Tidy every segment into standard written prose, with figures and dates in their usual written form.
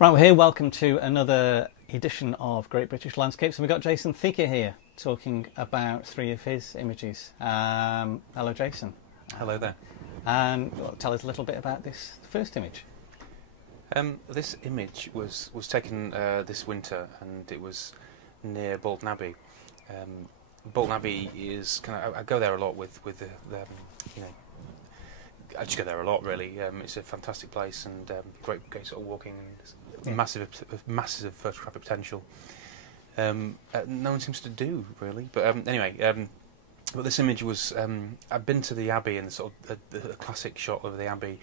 Right, we're here. Welcome to another edition of Great British Landscapes. And we've got Jason Theaker here talking about three of his images. Hello, Jason. Hello there. And tell us a little bit about this first image. This image was taken this winter, and it was near Bolton Abbey. Bolton Abbey is I go there a lot with the I just go there a lot really. It's a fantastic place and great sort of walking and massive photographic potential. No one seems to do really, but anyway. But this image was I'd been to the Abbey and sort of the classic shot of the Abbey.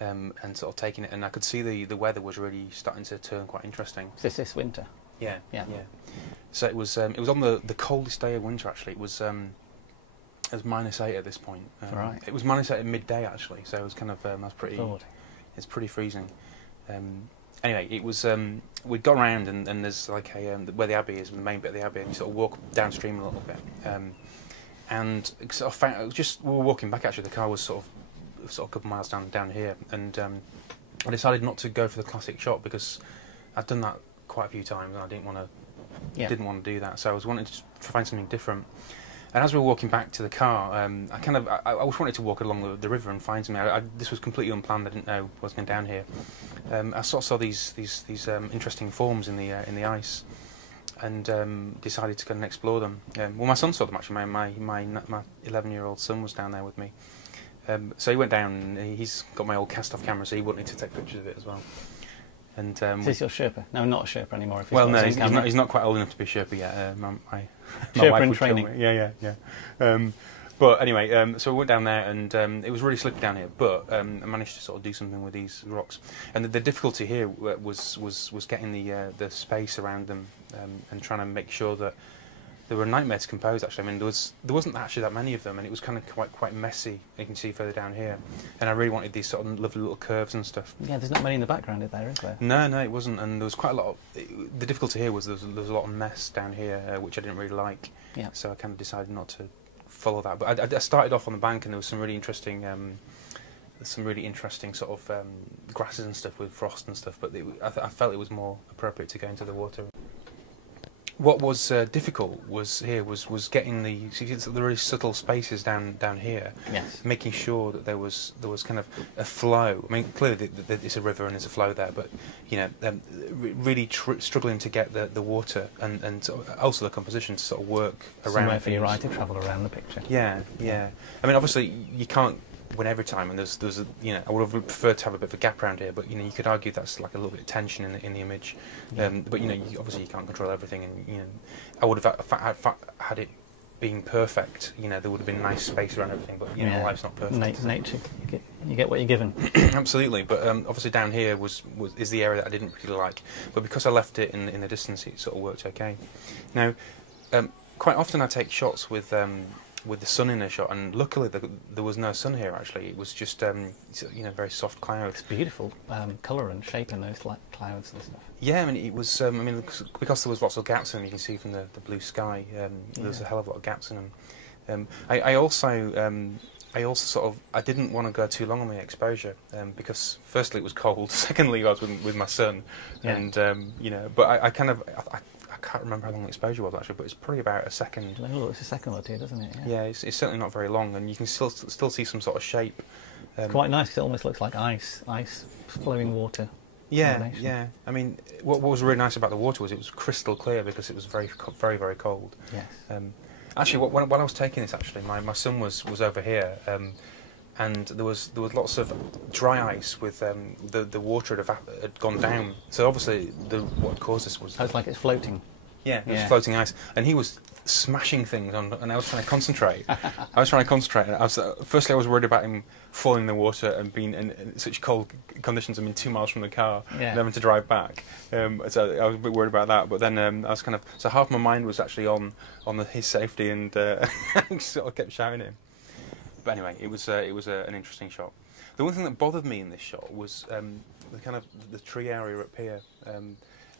And sort of taking it, and I could see the weather was really starting to turn quite interesting. Is this winter? Yeah. So it was on the coldest day of winter actually. It was -8 at this point. Right. It was -8 at midday actually. So it was kind of that's pretty. Lord. It's pretty freezing. Anyway, it was we'd gone around and there's like a where the Abbey is, the main bit of the Abbey, and you sort of walk downstream a little bit. And sort of found, we were walking back actually. The car was sort of a couple miles down here, and I decided not to go for the classic shot because I'd done that quite a few times and I didn't want to do that. So I was wanting to find something different. And as we were walking back to the car, I always wanted to walk along the river and find something. This was completely unplanned. I didn't know what was going down here. I sort of saw these interesting forms in the ice, and decided to go and explore them. Well, my son saw them actually. My 11-year-old son was down there with me. So he went down, and he's got my old cast-off camera, so he wanted to take pictures of it as well. And is this your Sherpa? No, not a Sherpa anymore. If well, no, he's not quite old enough to be Sherpa yet. My Sherpa wife in training. Yeah. But anyway, so we went down there, and it was really slippy down here. But I managed to sort of do something with these rocks. And the difficulty here was getting the space around them and trying to make sure that. They were a nightmare to compose actually. I mean, there wasn't actually that many of them, and it was kind of quite messy. You can see further down here, and I really wanted these sort of lovely little curves and stuff. Yeah, there's not many in the background, is there? No, it wasn't, and there was quite a lot. The difficulty here was there was a lot of mess down here, which I didn't really like. Yeah. So I kind of decided not to follow that. But I started off on the bank, and there was some really interesting sort of grasses and stuff with frost and stuff. But I felt it was more appropriate to go into the water. What was difficult was getting the really subtle spaces down here. Yes. Making sure that there was kind of a flow. I mean, clearly it's a river and there's a flow there, but really struggling to get the water and sort of also the composition to sort of work around. Somewhere for your eye to travel around the picture. Yeah. I mean, obviously you can't win every time, and there's I would have preferred to have a bit of a gap around here, but you could argue that's like a little bit of tension in the image. But obviously you can't control everything, and I would have had it being perfect. There would have been nice space around everything, but life's not perfect. Nature, you get what you're given. Absolutely, but obviously down here is the area that I didn't particularly like, but because I left it in the distance, it sort of worked okay. Now, quite often I take shots with the sun in a shot, and luckily there was no sun here actually. It was just very soft clouds. It's beautiful colour and shape in those clouds and stuff. Yeah, I mean it was. Because there was lots of gaps in them, you can see from the blue sky. There was a hell of a lot of gaps in them. I also I didn't want to go too long on the exposure because firstly it was cold. Secondly, I was with my son, and but I can't remember how long the exposure was actually, but it's probably about a second. Oh, it's a second or two, doesn't it? Yeah, it's certainly not very long, and you can still see some sort of shape. It's quite nice because it almost looks like ice flowing water. Yeah. I mean, what was really nice about the water was it was crystal clear because it was very, very cold. Yes. Actually, while I was taking this, actually, my son was over here, and there was lots of dry ice with the water had gone down. So obviously, what caused this was. Oh, it's like it's floating. Yeah, it was floating ice, and he was smashing things on, and I was trying to concentrate. Firstly, I was worried about him falling in the water and being in such cold conditions. I mean, 2 miles from the car, and having to drive back. So I was a bit worried about that. But then I was so half my mind was actually on his safety, and sort of kept shouting at him. But anyway, it was an interesting shot. The one thing that bothered me in this shot was the tree area up here.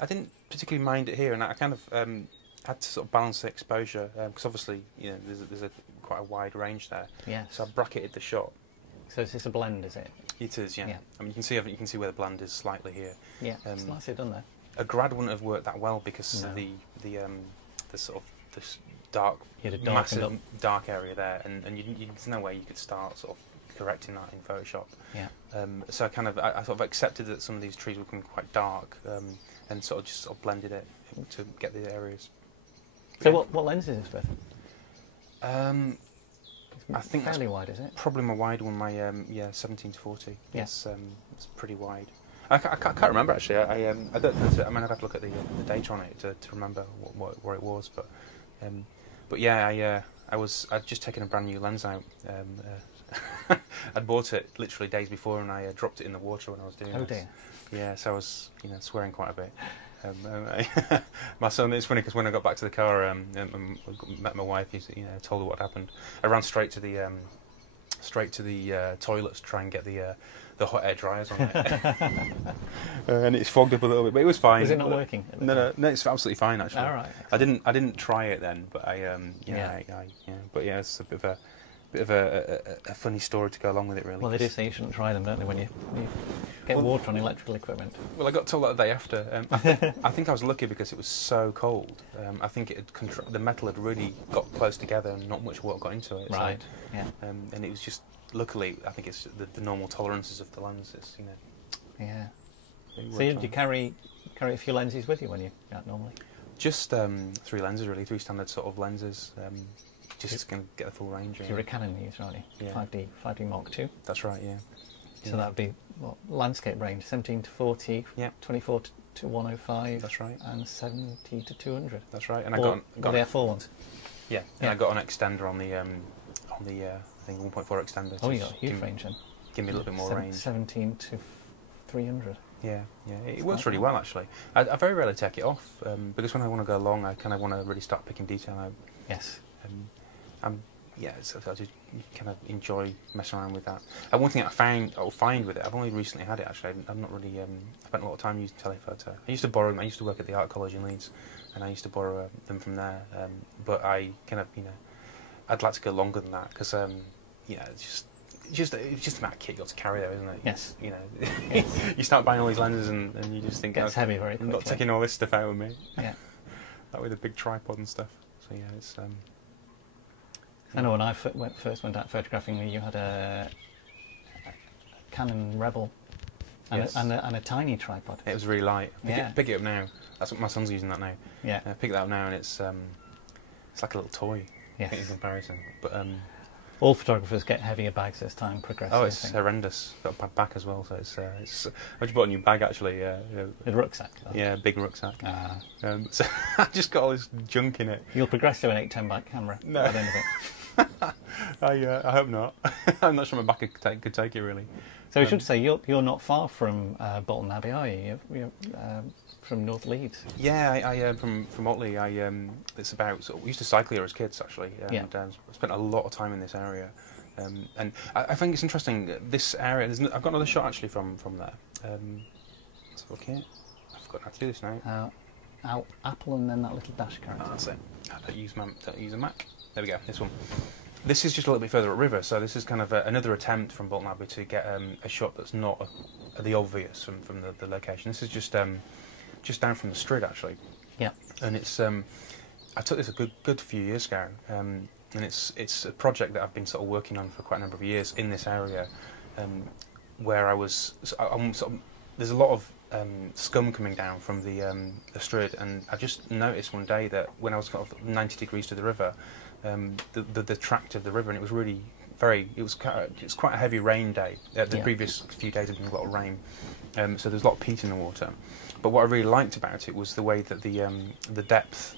I didn't particularly mind it here, and I kind of had to sort of balance the exposure because obviously there's quite a wide range there. Yes. So I bracketed the shot. So it's just a blend, is it? It is, yeah. Yeah. I mean, you can see where the blend is slightly here. Yeah, it's nicely done there. A grad wouldn't have worked that well because No. the sort of this dark, massive dark area there, and there's no way you could start sort of correcting that in Photoshop. Yeah. So I sort of accepted that some of these trees were becoming quite dark, and sort of blended it to get the areas. So what lens is this with? I think fairly wide, is it? Probably my wide one, my 17 to 40. Yeah. It's pretty wide. I can't remember actually. I don't. I mean, I'd have to look at the data on it to remember what it was. But yeah, I'd just taken a brand new lens out. I'd bought it literally days before, and I dropped it in the water when I was doing Oh this. dear. Yeah, so I was swearing quite a bit. My son, it's funny because when I got back to the car and met my wife, told her what happened. I ran straight to the toilets to try and get the hot air dryers on it, and it's fogged up a little bit, but it was fine. Was it not working? No, it's absolutely fine actually. All right. I didn't try it then, but but yeah, it's a bit of a funny story to go along with it, really. Well, they do say you shouldn't try them, don't they, when you get water on electrical equipment? Well, I got told that the day after. I think I was lucky because it was so cold. I think the metal had really got close together and not much water got into it. Right. So, yeah. And it was just, luckily, I think it's the normal tolerances of the lenses. Yeah. So do you carry a few lenses with you when you're out normally? Just 3 lenses, really, 3 standard sort of lenses. Just going to get the full range. You're a Canon user, aren't you? Yeah. 5D Mark II. That's right, yeah. So that would be landscape range, 17 to 40, yeah. 24 to 105. That's right. And 70 to 200. That's right. And I got the F4 ones. Yeah. And I got an extender on the I think 1.4 extender. Oh, you got a huge range then. Give me a little bit more range. 17 to 300. Yeah. It works really well actually. I very rarely take it off because when I want to go long, I kind of want to really start picking detail out. Yes. So I just kind of enjoy messing around with that. One thing I'll find with it, I've only recently had it actually. I've not really spent a lot of time using telephoto. I used to borrow them. I used to work at the art college in Leeds, and I used to borrow them from there. But I kind of I'd like to go longer than that because it's just a matter of kit you got to carry though, isn't it? Yes. You start buying all these lenses and you just think it's heavy very quickly. I'm not taking all this stuff out with me. Yeah. That with a big tripod and stuff. So yeah, it's. I know when I first went out photographing, you had a Canon Rebel and, yes. and a tiny tripod. It was really light. Pick it up now. That's what my son's using that now. Yeah. Pick that up now, and it's like a little toy. Yes. In comparison, but all photographers get heavier bags as time progresses. Oh, it's horrendous. Got a bad back as well, so it's. I just bought a new bag actually. A rucksack. Yeah, a big rucksack. Ah. So I just got all this junk in it. You'll progress to an 810 back camera No. by the end of it. I hope not. I'm not sure my back could take it really. So we should say you're not far from Bolton Abbey, are you? You're from North Leeds. Yeah, I from Otley. It's about. We used to cycle here as kids actually, and spent a lot of time in this area. And I think it's interesting. This area. I've got another shot actually from there. Let's look here. I've forgotten how to do this now. Apple and then that little dash character. Oh, that's it. I don't use a Mac. There we go. This one. This is just a little bit further upriver, so this is kind of another attempt from Bolton Abbey to get a shot that's not the obvious from the location. This is just down from the Strid actually. Yeah. And it's I took this a good few years ago, and it's a project that I've been sort of working on for quite a number of years in this area, where I'm sort of, there's a lot of scum coming down from the Strid, and I just noticed one day that when I was kind of 90 degrees to the river, the tract of the river, and it was really it's quite a heavy rain day. The previous few days had been a lot of rain, so there's a lot of peat in the water. But what I really liked about it was the way that the depth.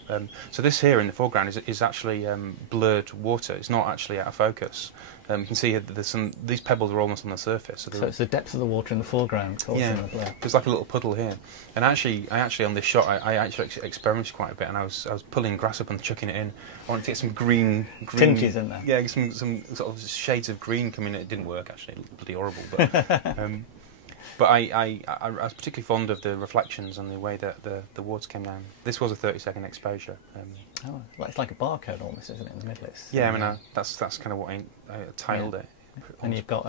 So this here in the foreground is actually blurred water. It's not actually out of focus. You can see here that these pebbles are almost on the surface. So it's the depth of the water in the foreground causing the blur. There's like a little puddle here. And I actually on this shot I actually experimented quite a bit, and I was pulling grass up and chucking it in. I wanted to get some green tinges in there. Yeah, some sort of shades of green coming in. It didn't work actually. It looked bloody horrible, but. But I was particularly fond of the reflections and the way that the water came down. This was a 30-second exposure. It's like a barcode almost, isn't it, in the middle? Yeah, I mean, that's kind of what I titled it. And you've got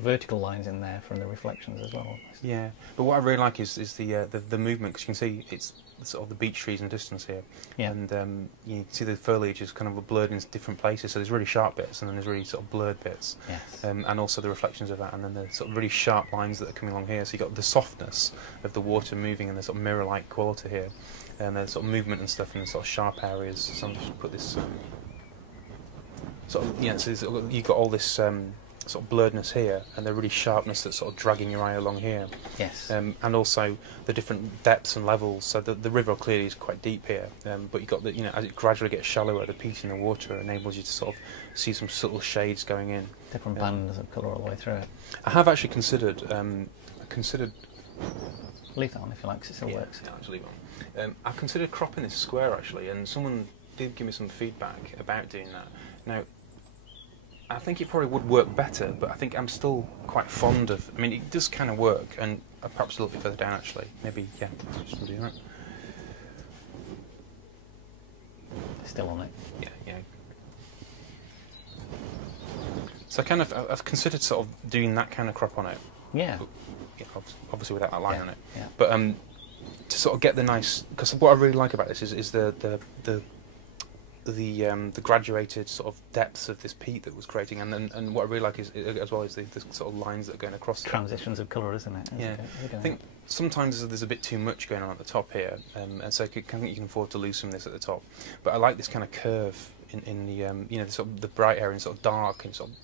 vertical lines in there from the reflections as well. Yeah, but what I really like is the movement, because you can see it's sort of the beech trees in the distance here, and you can see the foliage is kind of blurred in different places. So there's really sharp bits, and then there's really sort of blurred bits, and also the reflections of that, and then the sort of really sharp lines that are coming along here. So you've got the softness of the water moving and the sort of mirror-like quality here, and the sort of movement and stuff in the sort of sharp areas. So I'm just put this sort of so you've got all this. Sort of blurredness here, and the really sharpness that's sort of dragging your eye along here. Yes. And also the different depths and levels. So the river clearly is quite deep here, but you've got the, as it gradually gets shallower, the peat in the water enables you to sort of see some subtle shades going in. Different bands of colour all the way through it. I have actually considered. Leave that on if you like, 'cause it still works. Yeah, I'll leave it on. I've considered cropping this square actually, and someone did give me some feedback about doing that. Now, I think it probably would work better, but I think I'm still quite fond of. I mean, it does kind of work, and perhaps a little bit further down actually. Maybe, yeah, just do that. Still on it. Yeah, yeah. So I've considered sort of doing that kind of crop on it. Yeah. But, yeah, obviously without that line on it. Yeah. But to sort of get the nice, because what I really like about this is the graduated sort of depths of this peat that was creating, and what I really like is as well is the sort of lines that are going across. Transitions of colour, isn't it? Yeah, I think sometimes there's a bit too much going on at the top here, and so I think you can afford to lose some of this at the top. But I like this kind of curve in the the sort of the bright area and sort of dark and sort of.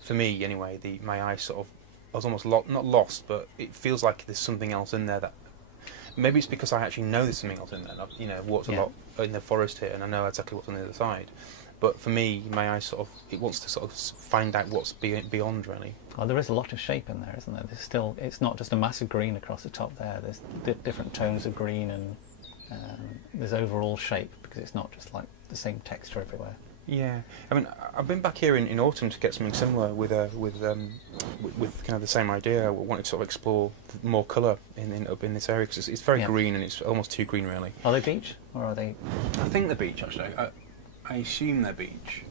For me anyway, my eye sort of I was almost not lost, but it feels like there's something else in there that. Maybe it's because I actually know there's something else in there. And I've walked a lot in the forest here, and I know exactly what's on the other side. But for me, my eye it wants to sort of find out what's beyond, really. Well, there is a lot of shape in there, isn't there? There's still, it's not just a massive green across the top there. There's different tones of green, and there's overall shape, because it's not just like the same texture everywhere. Yeah, I mean, I've been back here in autumn to get something similar with kind of the same idea. I wanted to sort of explore more colour up in this area, because it's very green, and it's almost too green, really. Are they beech, or are they? I think they're beech, actually. I assume they're beech.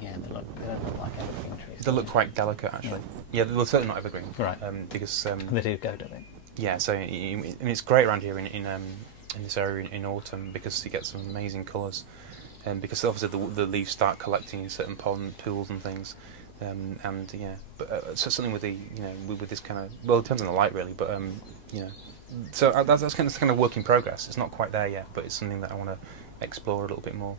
Yeah, they don't look like evergreen trees. They look quite delicate, actually. Yeah, they're certainly not evergreen. Right. Because they do go, don't they? Yeah, so it's great around here in this area in autumn, because you get some amazing colours. Because obviously the leaves start collecting in certain pools and things, but so something with with this kind of, well, it depends on the light really, but so that's kind of work in progress. It's not quite there yet, but it's something that I want to explore a little bit more.